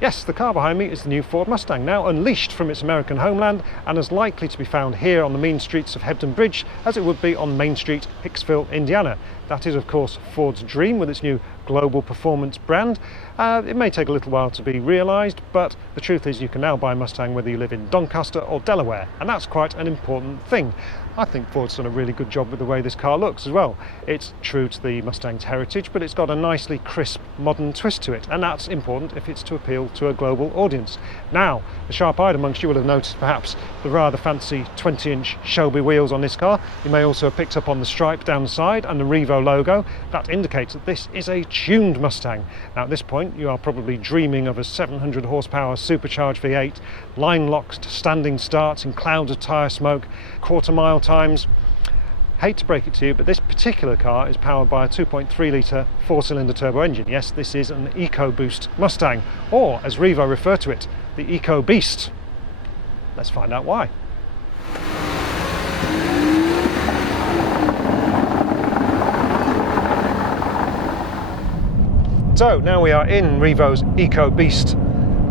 Yes, the car behind me is the new Ford Mustang, now unleashed from its American homeland and as likely to be found here on the mean streets of Hebden Bridge as it would be on Main Street, Hicksville, Indiana. That is, of course, Ford's dream with its new global performance brand. It may take a little while to be realised, but the truth is you can now buy a Mustang whether you live in Doncaster or Delaware, and that's quite an important thing. I think Ford's done a really good job with the way this car looks as well. It's true to the Mustang's heritage, but it's got a nicely crisp, modern twist to it, and that's important if it's to appeal to a global audience. Now, the sharp-eyed amongst you will have noticed perhaps the rather fancy 20-inch Shelby wheels on this car. You may also have picked up on the stripe down the side and the Revo logo. That indicates that this is a tuned Mustang. Now, at this point, you are probably dreaming of a 700 horsepower supercharged V8, line-locked standing starts in clouds of tyre smoke, quarter-mile times. Hate to break it to you, but this particular car is powered by a 2.3 litre four-cylinder turbo engine. Yes, this is an Ecoboost Mustang, or as Revo refer to it, the Ecobeast. Let's find out why. So now we are in Revo's Ecobeast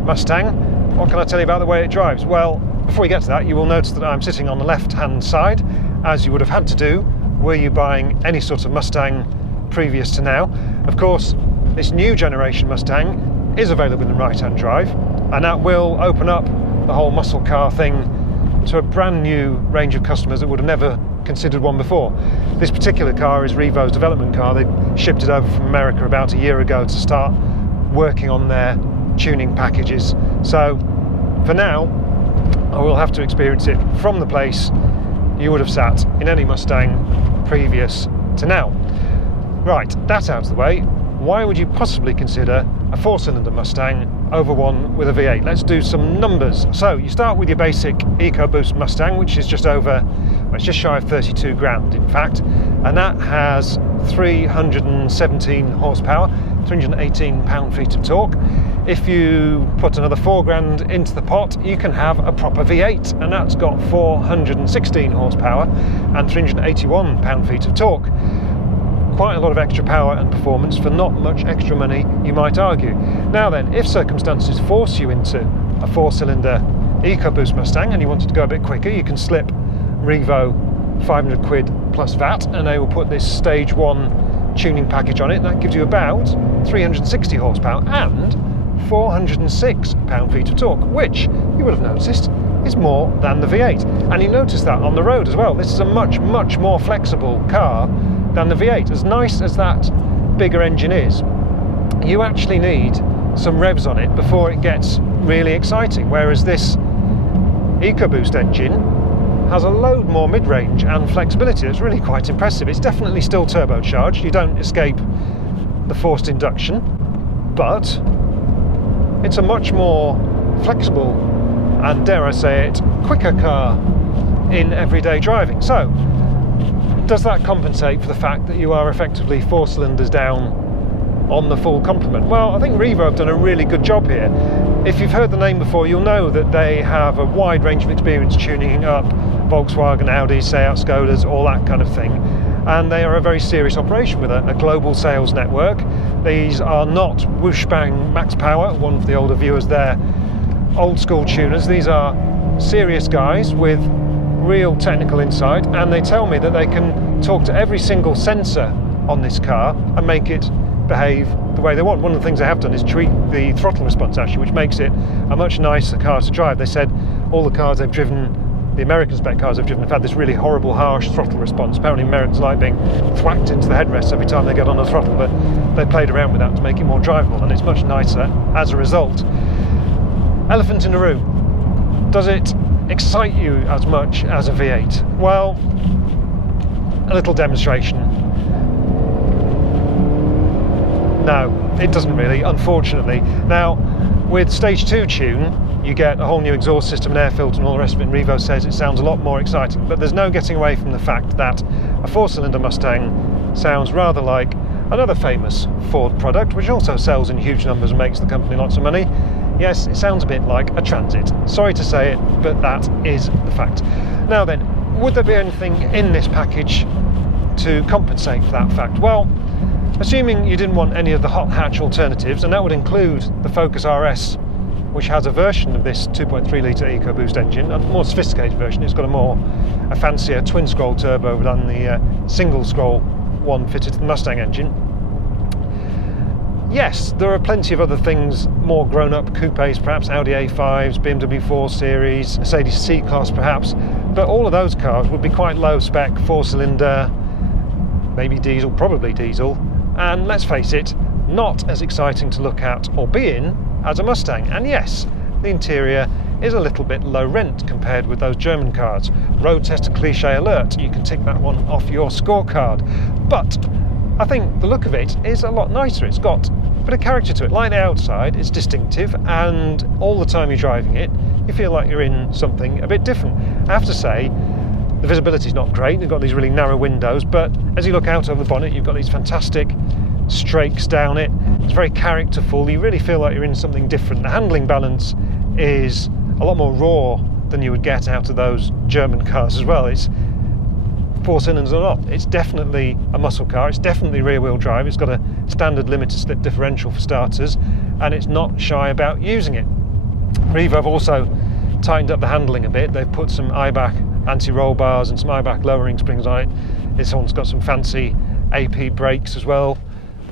Mustang. What can I tell you about the way it drives? Well, before we get to that, you will notice that I'm sitting on the left-hand side, as you would have had to do were you buying any sort of Mustang previous to now. Of course, this new generation Mustang is available in right-hand drive, and that will open up the whole muscle car thing to a brand new range of customers that would have never considered one before. This particular car is Revo's development car. They shipped it over from America about a year ago to start working on their tuning packages. So for now, I will have to experience it from the place you would have sat in any Mustang previous to now. Right, that out of the way, why would you possibly consider a four-cylinder Mustang over one with a V8? Let's do some numbers. So you start with your basic Ecoboost Mustang, which is just over, well, it's just shy of 32 grand in fact, and that has 317 horsepower, 318 pound-feet of torque. If you put another 4 grand into the pot, you can have a proper V8, and that's got 416 horsepower and 381 pound-feet of torque. Quite a lot of extra power and performance for not much extra money, you might argue. Now then, if circumstances force you into a four-cylinder Ecoboost Mustang and you wanted to go a bit quicker, you can slip Revo 500 quid plus VAT, and they will put this stage 1 tuning package on it. That gives you about 360 horsepower and 406 pound-feet of torque, which you will have noticed is more than the V8. And you notice that on the road as well. This is a much more flexible car than the V8. As nice as that bigger engine is, you actually need some revs on it before it gets really exciting, whereas this Ecoboost engine has a load more mid-range and flexibility. It's really quite impressive. It's definitely still turbocharged. You don't escape the forced induction, but it's a much more flexible and, dare I say it, quicker car in everyday driving. So, does that compensate for the fact that you are effectively 4 cylinders down on the full complement? Well, I think Revo have done a really good job here. If you've heard the name before, you'll know that they have a wide range of experience tuning up Volkswagen, Audi, Seat, Skodas, all that kind of thing. And they are a very serious operation with a global sales network. These are not whoosh bang max power, one of the older viewers there, old school tuners. These are serious guys with real technical insight, and they tell me that they can talk to every single sensor on this car and make it behave the way they want. One of the things they have done is tweak the throttle response actually, which makes it a much nicer car to drive. They said all the cars they've driven, the American spec cars they've driven, have had this really horrible, harsh throttle response. Apparently Americans like being thwacked into the headrests every time they get on the throttle, but they played around with that to make it more drivable, and it's much nicer as a result. Elephant in the room. Does it excite you as much as a V8? Well, a little demonstration. No, it doesn't really, unfortunately. Now, with Stage 2 tune, you get a whole new exhaust system and air filter and all the rest of it, and Revo says it sounds a lot more exciting, but there's no getting away from the fact that a 4-cylinder Mustang sounds rather like another famous Ford product, which also sells in huge numbers and makes the company lots of money. Yes, it sounds a bit like a Transit. Sorry to say it, but that is the fact. Now then, would there be anything in this package to compensate for that fact? Well, assuming you didn't want any of the hot hatch alternatives, and that would include the Focus RS which has a version of this 2.3 litre Ecoboost engine, a more sophisticated version. It's got a fancier twin scroll turbo than the single scroll one fitted to the Mustang engine. Yes, there are plenty of other things, more grown-up coupes, perhaps Audi A5s, BMW 4 Series, Mercedes C-Class perhaps, but all of those cars would be quite low spec, 4-cylinder, maybe diesel, probably diesel, and let's face it, not as exciting to look at or be in as a Mustang. And yes, the interior is a little bit low rent compared with those German cars. Road tester cliche alert, you can tick that one off your scorecard. But I think the look of it is a lot nicer. It's got a bit of character to it. Like the outside, it's distinctive, and all the time you're driving it, you feel like you're in something a bit different. I have to say, the visibility is not great. You've got these really narrow windows, but as you look out over the bonnet, you've got these fantastic strakes down it. It's very characterful. You really feel like you're in something different. The handling balance is a lot more raw than you would get out of those German cars as well. It's 4 cylinders or not. It's definitely a muscle car. It's definitely rear-wheel drive. It's got a standard limited slip differential for starters, and it's not shy about using it. Revo have also tightened up the handling a bit. They've put some IBAC anti-roll bars and some IBAC lowering springs on it. This one's got some fancy AP brakes as well,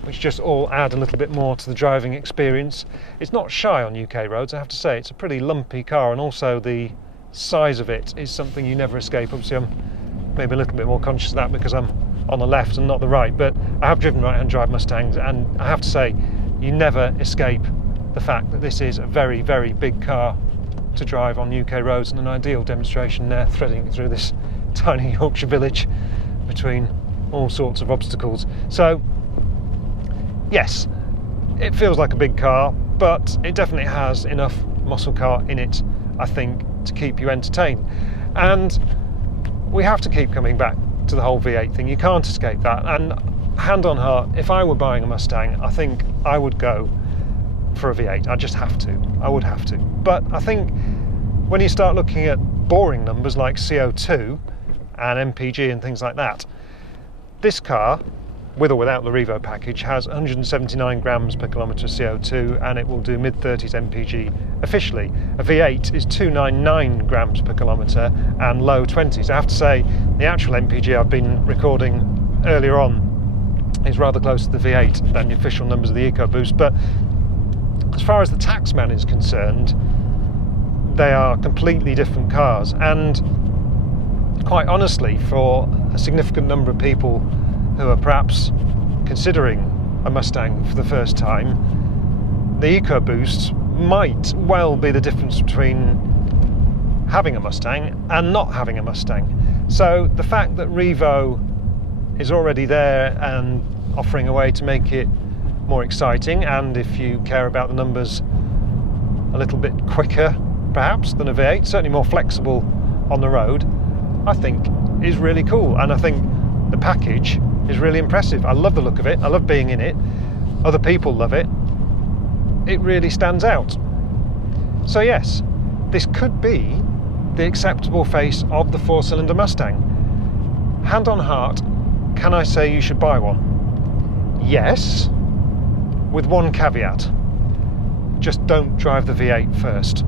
which just all add a little bit more to the driving experience. It's not shy on UK roads, I have to say. It's a pretty lumpy car, and also the size of it is something you never escape. Obviously, I'm maybe a little bit more conscious of that because I'm on the left and not the right, but I have driven right-hand drive Mustangs, and I have to say, you never escape the fact that this is a very, very big car to drive on UK roads, and an ideal demonstration there, threading through this tiny Yorkshire village between all sorts of obstacles. So yes, it feels like a big car, but it definitely has enough muscle car in it, I think, to keep you entertained. And we have to keep coming back to the whole V8 thing. You can't escape that. And hand on heart, if I were buying a Mustang, I think I would go for a V8. I just have to. I would have to. But I think when you start looking at boring numbers like CO2 and MPG and things like that, this car, with or without the Revo package, has 179 grams per kilometre CO2, and it will do mid-30s MPG officially. A V8 is 299 grams per kilometre and low 20s. I have to say, the actual MPG I've been recording earlier on is rather close to the V8 than the official numbers of the Ecoboost, but as far as the taxman is concerned, they are completely different cars. And quite honestly, for a significant number of people who are perhaps considering a Mustang for the first time, the Ecoboost might well be the difference between having a Mustang and not having a Mustang. So the fact that Revo is already there and offering a way to make it more exciting, and if you care about the numbers, a little bit quicker perhaps than a V8, certainly more flexible on the road, I think is really cool. And I think the package is really impressive. I love the look of it. I love being in it. Other people love it. It really stands out. So yes, this could be the acceptable face of the 4-cylinder Mustang. Hand on heart, can I say you should buy one? Yes, with one caveat. Just don't drive the V8 first.